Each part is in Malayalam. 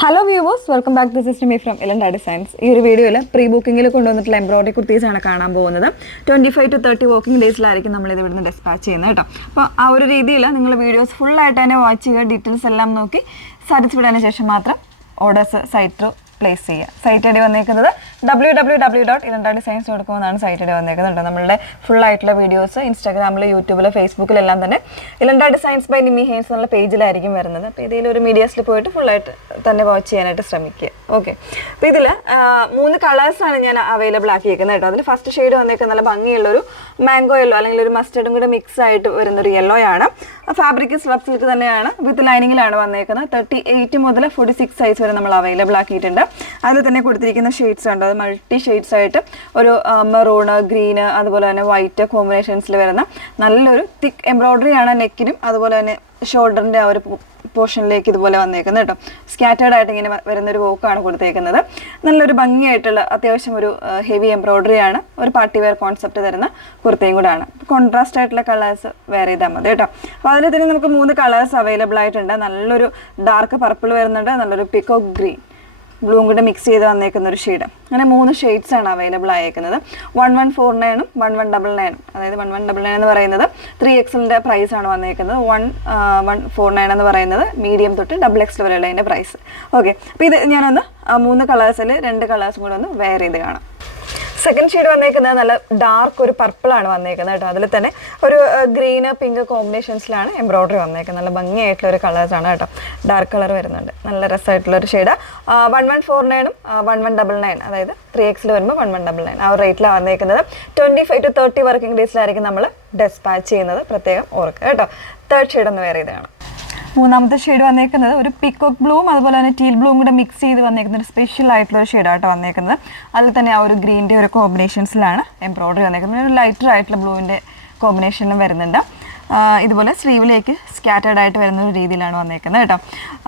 Hello viewers, welcome back to system from ഇലണ്ട ഡിസൈൻസ്. ഈ ഒരു വീഡിയോയിൽ പ്രീ ബുക്കിംഗിൽ കൊണ്ടുവന്നിട്ടുള്ള എംബ്രോയിഡറി കുർത്തീസാണ് കാണാൻ പോകുന്നത്. 25 to 30 വർക്കിംഗ് ഡേയ്സിലായിരിക്കും നമ്മളിത് ഇവിടുന്ന് ഡിസ്പാച്ച് ചെയ്യുന്നത് കേട്ടോ. അപ്പോൾ ആ ഒരു രീതിയിൽ നിങ്ങൾ വീഡിയോസ് ഫുള്ളായിട്ട് തന്നെ വാച്ച് ചെയ്യുക, ഡീറ്റെയിൽസ് എല്ലാം നോക്കി സാറ്റിസ്ഫൈഡ് ആയതിനു ശേഷം മാത്രം ഓർഡേഴ്സ് സൈറ്റ് പ്ലേസ് ചെയ്യുക. സൈറ്റ് ഐ ഡി വന്നേക്കുന്നത് www.ilandadesigns.com എന്നാണ് സൈറ്റ് ഐ ഡി വന്നേക്കുന്നുണ്ട്. നമ്മളുടെ ഫുള്ളായിട്ടുള്ള വീഡിയോസ് ഇൻസ്റ്റാഗ്രാമിൽ, യൂട്യൂബിൽ, ഫേസ്ബുക്കിലെല്ലാം തന്നെ ഇലണ്ട ഡിസൈൻസ് ബൈ നിമി ഹെയ്ൻസ് എന്നുള്ള പേജിലായിരിക്കും വരുന്നത്. അപ്പോൾ ഏതെങ്കിലും ഒരു മീഡിയാസിൽ പോയിട്ട് ഫുള്ളായിട്ട് തന്നെ വാച്ച് ചെയ്യാനായിട്ട് ശ്രമിക്കുക. ഓക്കെ, അപ്പോൾ ഇതിൽ 3 കളേഴ്സാണ് ഞാൻ അവൈലബിൾ ആക്കിയേക്കുന്നത് കേട്ടോ. അതിൽ ഫസ്റ്റ് ഷെയ്ഡ് വന്നേക്കുന്നത് നല്ല ഭംഗിയുള്ളൊരു മാംഗോ യെല്ലോ അല്ലെങ്കിൽ ഒരു മസ്റ്റർഡും കൂടെ മിക്സ് ആയിട്ട് വരുന്നൊരു യെല്ലോ ആണ്. ഫാബ്രിക് സ്ലബ് സിൽക്ക് തന്നെയാണ്, വിത്ത് ലൈനിങ്ങിലാണ് വന്നേക്കുന്നത്. 38 മുതൽ 46 സൈസ് വരെ നമ്മൾ അവൈലബിൾ ആക്കിയിട്ടുണ്ട്. അതിൽ തന്നെ കൊടുത്തിരിക്കുന്ന ഷെയ്ഡ്സ് ഉണ്ട്, അത് മൾട്ടി ഷെയ്ഡ്സ് ആയിട്ട് ഒരു മെറൂണ്, ഗ്രീന്, അതുപോലെ തന്നെ വൈറ്റ് കോമ്പിനേഷൻസിൽ വരുന്ന നല്ലൊരു തിക്ക് എംബ്രോയിഡറി ആണ് നെക്കിനും അതുപോലെ തന്നെ ഷോൾഡറിൻ്റെ ആ ഒരു പോർഷനിലേക്ക് ഇതുപോലെ വന്നേക്കുന്നത് കേട്ടോ. സ്കാറ്റേർഡ് ആയിട്ട് ഇങ്ങനെ വരുന്നൊരു വോക്കാണ് കൊടുത്തേക്കുന്നത്. നല്ലൊരു ഭംഗിയായിട്ടുള്ള അത്യാവശ്യം ഒരു ഹെവി എംബ്രോയിഡറി ആണ്, ഒരു പാർട്ടി വെയർ കോൺസെപ്റ്റ് തരുന്ന കുർത്തയും കൂടെ ആണ്. കോൺട്രാസ്റ്റ് ആയിട്ടുള്ള കളേഴ്സ് വെയർ ചെയ്താൽ മതി കേട്ടോ. അപ്പോൾ അതിൽ തന്നെ നമുക്ക് 3 കളേഴ്സ് അവൈലബിൾ ആയിട്ടുണ്ട്. നല്ലൊരു ഡാർക്ക് പർപ്പിൾ വരുന്നുണ്ട്, നല്ലൊരു പിക്കോക്ക് ഗ്രീൻ, ബ്ലൂവും കൂടെ മിക്സ് ചെയ്ത് വന്നേക്കുന്ന ഒരു ഷെയ്ഡ്. അങ്ങനെ 3 ഷെയ്ഡ്സാണ് അവൈലബിൾ ആയേക്കുന്നത്. 1149 1199, അതായത് 1199 എന്ന് പറയുന്നത് 3XL പ്രൈസാണ് വന്നേക്കുന്നത്. 1149 എന്ന് പറയുന്നത് മീഡിയം തൊട്ട് XXL വരെയുള്ള അതിൻ്റെ പ്രൈസ്. ഓക്കെ, അപ്പോൾ ഇത് ഞാനൊന്ന് 3 കളേഴ്സിൽ 2 കളേഴ്സും കൂടെ ഒന്ന് വെയർ ചെയ്ത് കാണാം. സെക്കൻഡ് ഷെയ്ഡ് വന്നേക്കുന്നത് നല്ല ഡാർക്ക് ഒരു പർപ്പിളാണ് വന്നേക്കുന്നത് കേട്ടോ. അതിൽ തന്നെ ഒരു ഗ്രീന് പിങ്ക് കോമ്പിനേഷൻസിലാണ് എംബ്രോയിഡറി വന്നേക്കുന്നത്. നല്ല ഭംഗിയായിട്ടുള്ള ഒരു കളേഴ്സാണ് കേട്ടോ. ഡാർക്ക് കളർ വരുന്നുണ്ട്, നല്ല രസമായിട്ടുള്ളൊരു ഷെയ്ഡ്. 1149 1199, അതായത് 3XL വരുമ്പോൾ 1199 ആ ഒരു റേറ്റിലാണ് വന്നേക്കുന്നത്. 25 to 30 വർക്കിംഗ് ഡേയ്സിലായിരിക്കും നമ്മൾ ഡിസ്പാച്ച് ചെയ്യുന്നത്, പ്രത്യേകം ഓർക്കുക കേട്ടോ. തേർഡ് ഷെയ്ഡ് ഒന്ന് വെയർ ചെയ്ത് കാണാം. മൂന്നാമത്തെ ഷെയ്ഡ് വന്നേക്കുന്നത് ഒരു പിക്കോക്ക് ബ്ലൂവും അതുപോലെ തന്നെ ടീൽ ബ്ലൂവും കൂടെ മിക്സ് ചെയ്ത് വന്നേക്കുന്ന ഒരു സ്പെഷ്യൽ ആയിട്ടുള്ള ഒരു ഷെയ്ഡായിട്ട് വന്നേക്കുന്നത്. അതിൽ തന്നെ ആ ഒരു ഗ്രീൻ്റെ ഒരു കോമ്പിനേഷൻസിലാണ് എംബ്രോയിഡറി വന്നേക്കുന്നത്. ഒരു ലൈറ്റർ ആയിട്ടുള്ള ബ്ലൂവിൻ്റെ കോമ്പിനേഷനും വരുന്നുണ്ട്. ഇതുപോലെ സ്ലീവിലേക്ക് സ്കാറ്റേർഡ് ആയിട്ട് വരുന്ന ഒരു രീതിയിലാണ് വന്നേക്കുന്നത് കേട്ടോ.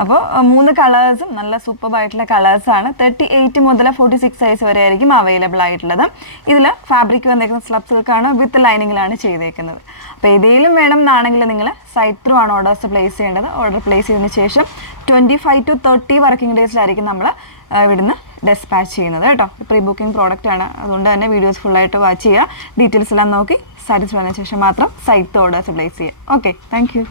അപ്പോൾ 3 കളേഴ്സും നല്ല സൂപ്പർബായിട്ടുള്ള കളേഴ്സാണ്. 38 മുതൽ 46 സൈസ് വരെ ആയിരിക്കും അവൈലബിൾ ആയിട്ടുള്ളത്. ഇതിൽ ഫാബ്രിക് വന്നേക്കുന്നത് സ്ലബ് സിൽക്കാണ്, വിത്ത് ലൈനിങ്ങിലാണ് ചെയ്തേക്കുന്നത്. അപ്പോൾ ഏതെങ്കിലും വേണം എന്നാണെങ്കിൽ നിങ്ങൾ സൈറ്റ് ത്രൂ ആണ് ഓർഡേഴ്സ് പ്ലേസ് ചെയ്യേണ്ടത്. ഓർഡർ പ്ലേസ് ചെയ്തതിന് ശേഷം 25 to 30 വർക്കിംഗ് ഡേയ്സിലായിരിക്കും നമ്മൾ ഇവിടുന്ന് ഡിസ്പാച്ച് ചെയ്യുന്നത് കേട്ടോ. പ്രീ ബുക്കിംഗ് പ്രോഡക്റ്റ് ആണ്, അതുകൊണ്ട് തന്നെ വീഡിയോസ് ഫുള്ളായിട്ട് വാച്ച് ചെയ്യുക, ഡീറ്റെയിൽസ് എല്ലാം നോക്കി സാറ്റിസ്ഫൈ ആയതിനു ശേഷം മാത്രം സൈറ്റ് ഓർഡേഴ്സ് പ്ലേസ് ചെയ്യുക. Okay, thank you.